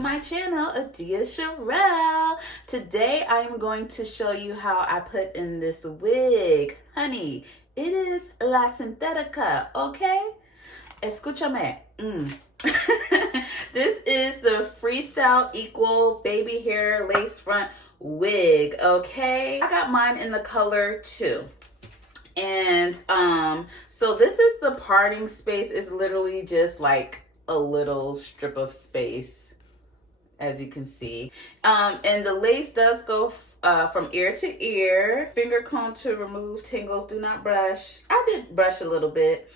my channel, Adia Sherelle. Today I'm going to show you how I put in this wig. Honey, it is La Sintética, okay? Escúchame. This is the Freestyle Equal Baby Hair Lace Front Wig, okay? I got mine in the color 2. And so this is the parting space. It's literally just like a little strip of space, as you can see. And the lace does go from ear to ear. Finger comb to remove tangles. Do not brush. I did brush a little bit.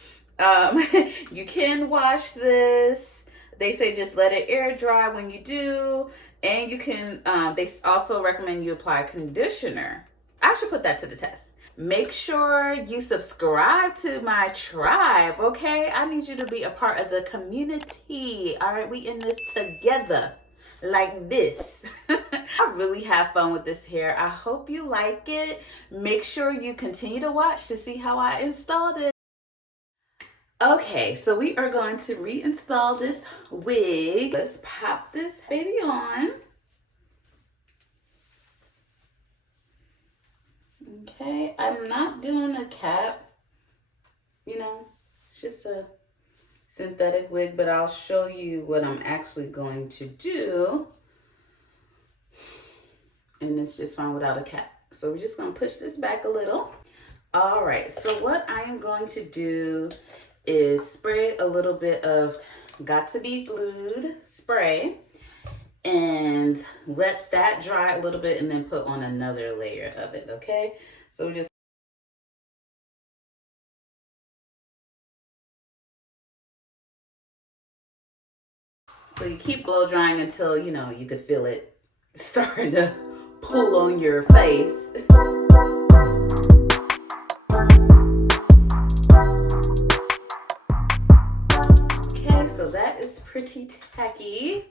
You can wash this. They say just let it air dry when you do. And you can, they also recommend you apply conditioner. I should put that to the test. Make sure you subscribe to my tribe, okay? I need you to be a part of the community. All right, we in this together like this. I really have fun with this hair. I hope you like it. Make sure you continue to watch to see how I installed it. Okay, so we are going to reinstall this wig. Let's pop this baby on. Okay, I'm not doing a cap, you know, it's just a synthetic wig, but I'll show you what I'm actually going to do. And it's just fine without a cap. So we're just going to push this back a little. All right, so what I am going to do is spray a little bit of Got to Be Glued spray and let that dry a little bit and then put on another layer of it, okay? So we just so you keep blow drying until, you know, you can feel it starting to pull on your face. Okay, so that is pretty tacky.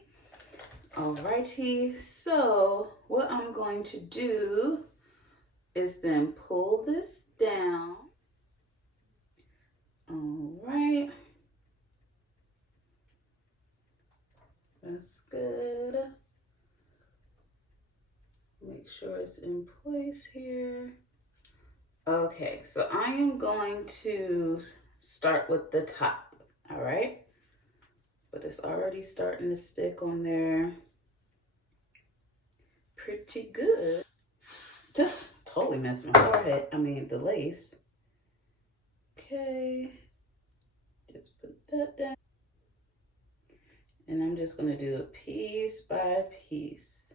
Alrighty, so what I'm going to do is then pull this down. Alright. That's good. Make sure it's in place here. Okay, so I am going to start with the top, alright? But it's already starting to stick on there pretty good. Just totally messed my forehead. I mean, the lace. Okay. Just put that down. And I'm just going to do it piece by piece.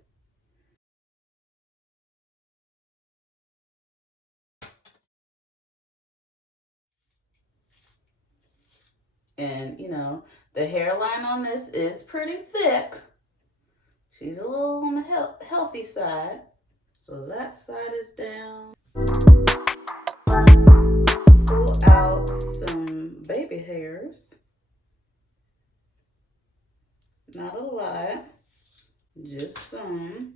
And, you know, the hairline on this is pretty thick. She's a little on the healthy side. So that side is down. Pull out some baby hairs. Not a lot, just some.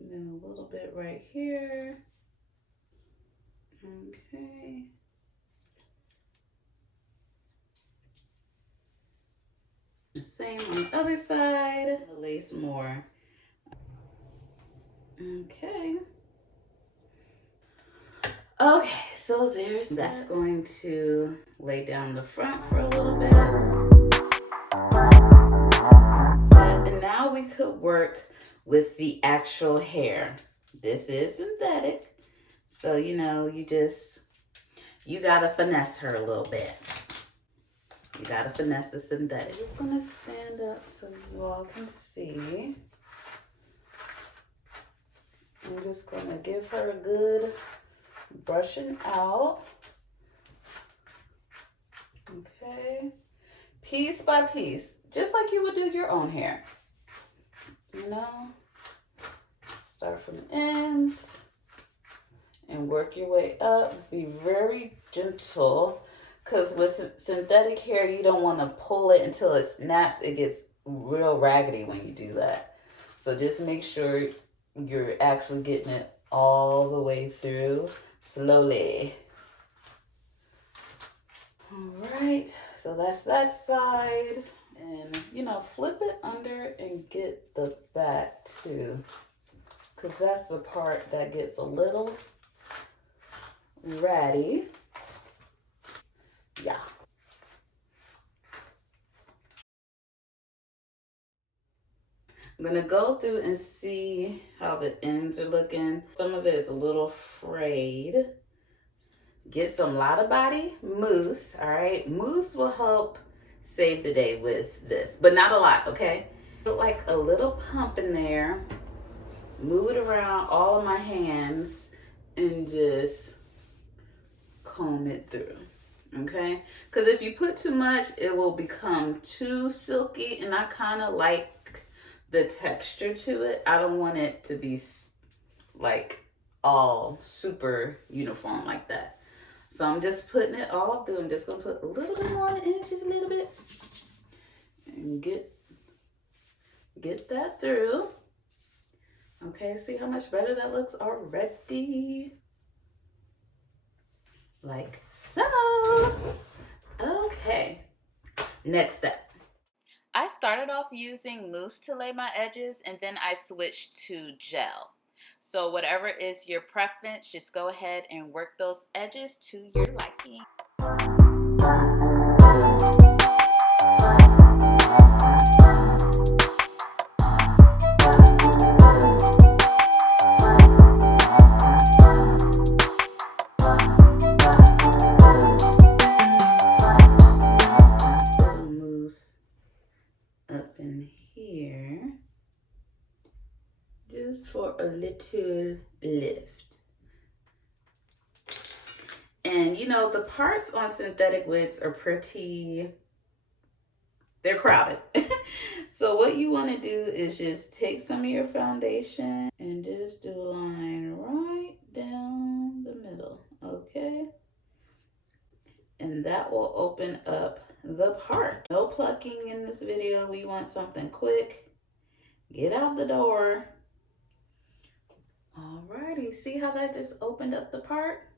And then a little bit right here. Okay. The same on the other side. Lace more. Okay. Okay, so there's that. That's going to lay down the front for a little bit. And now we could work with the actual hair. This is synthetic. So, you know, you gotta finesse her a little bit. You gotta finesse the synthetic. I'm just gonna stand up so you all can see. I'm just gonna give her a good brushing out. Okay. Piece by piece, just like you would do your own hair. You know, start from the ends and work your way up. Be very gentle, because with synthetic hair, you don't want to pull it until it snaps. It gets real raggedy when you do that. So just make sure you're actually getting it all the way through slowly. All right, so that's that side. And, you know, flip it under and get the back too, because that's the part that gets a little ratty. Yeah. I'm gonna go through and see how the ends are looking. Some of it is a little frayed. Get some Lotta Body mousse, all right? Mousse will help save the day with this, but not a lot, okay? Put like a little pump in there, move it around all of my hands, and just comb it through, okay? Because if you put too much, it will become too silky, and I kind of like the texture to it. I don't want it to be like all super uniform like that. So I'm just putting it all through. I'm just gonna put a little bit more on the ends, just a little bit, and get that through. Okay, see how much better that looks already? Like so. Okay, next step. I started off using mousse to lay my edges, and then I switched to gel. So whatever is your preference, just go ahead and work those edges to your liking. Mousse up in here, just for a little lift. And you know, the parts on synthetic wigs are they're crowded. So what you want to do is just take some of your foundation and just do a line right down the middle, okay? And that will open up the part. No plucking in this video. We want something quick. Get out the door. Alrighty, see how that just opened up the part?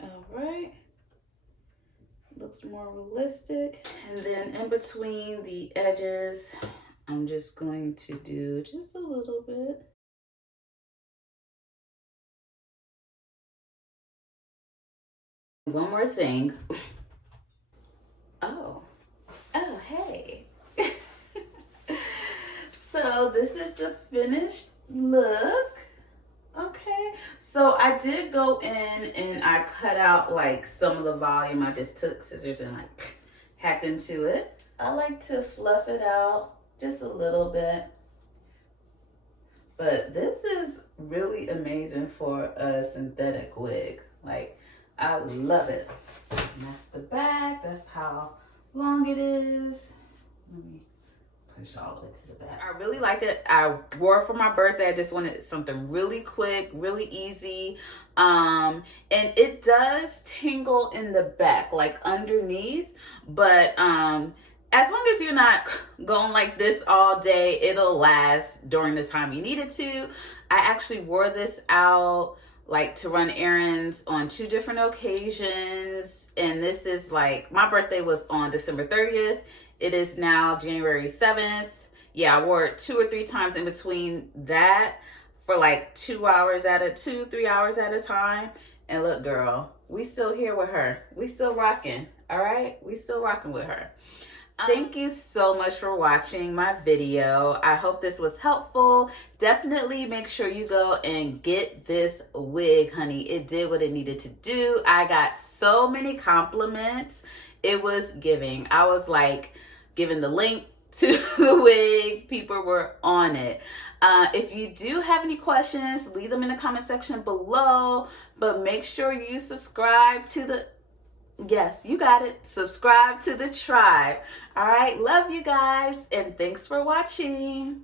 All right, looks more realistic. And then in between the edges, I'm just going to do just a little bit. One more thing. Oh, hey. So this is the finished look. Okay, so I did go in and I cut out like some of the volume. I just took scissors and like hacked into it. I like to fluff it out just a little bit. But this is really amazing for a synthetic wig. Like, I love it. And that's the back. That's how long it is. Let me push all the way to the back. I really like it. I wore it for my birthday. I just wanted something really quick, really easy. And it does tingle in the back, like underneath. But as long as you're not going like this all day, it'll last during the time you need it to. I actually wore this out like to run errands on 2 different occasions. And this is like, my birthday was on December 30th. It is now January 7th. Yeah, I wore it 2 or 3 times in between that for like 2 hours at a 2-3 hours at a time. And look, girl, we still here with her. We still rocking. All right, we still rocking with her. Thank you so much for watching my video. I hope this was helpful. Definitely make sure you go and get this wig, honey. It did what it needed to do. I got so many compliments. It was giving. I was like giving the link to the wig. People were on it. If you do have any questions, leave them in the comment section below. But make sure you subscribe to the... Yes, you got it. Subscribe to the tribe. All right. Love you guys. And thanks for watching.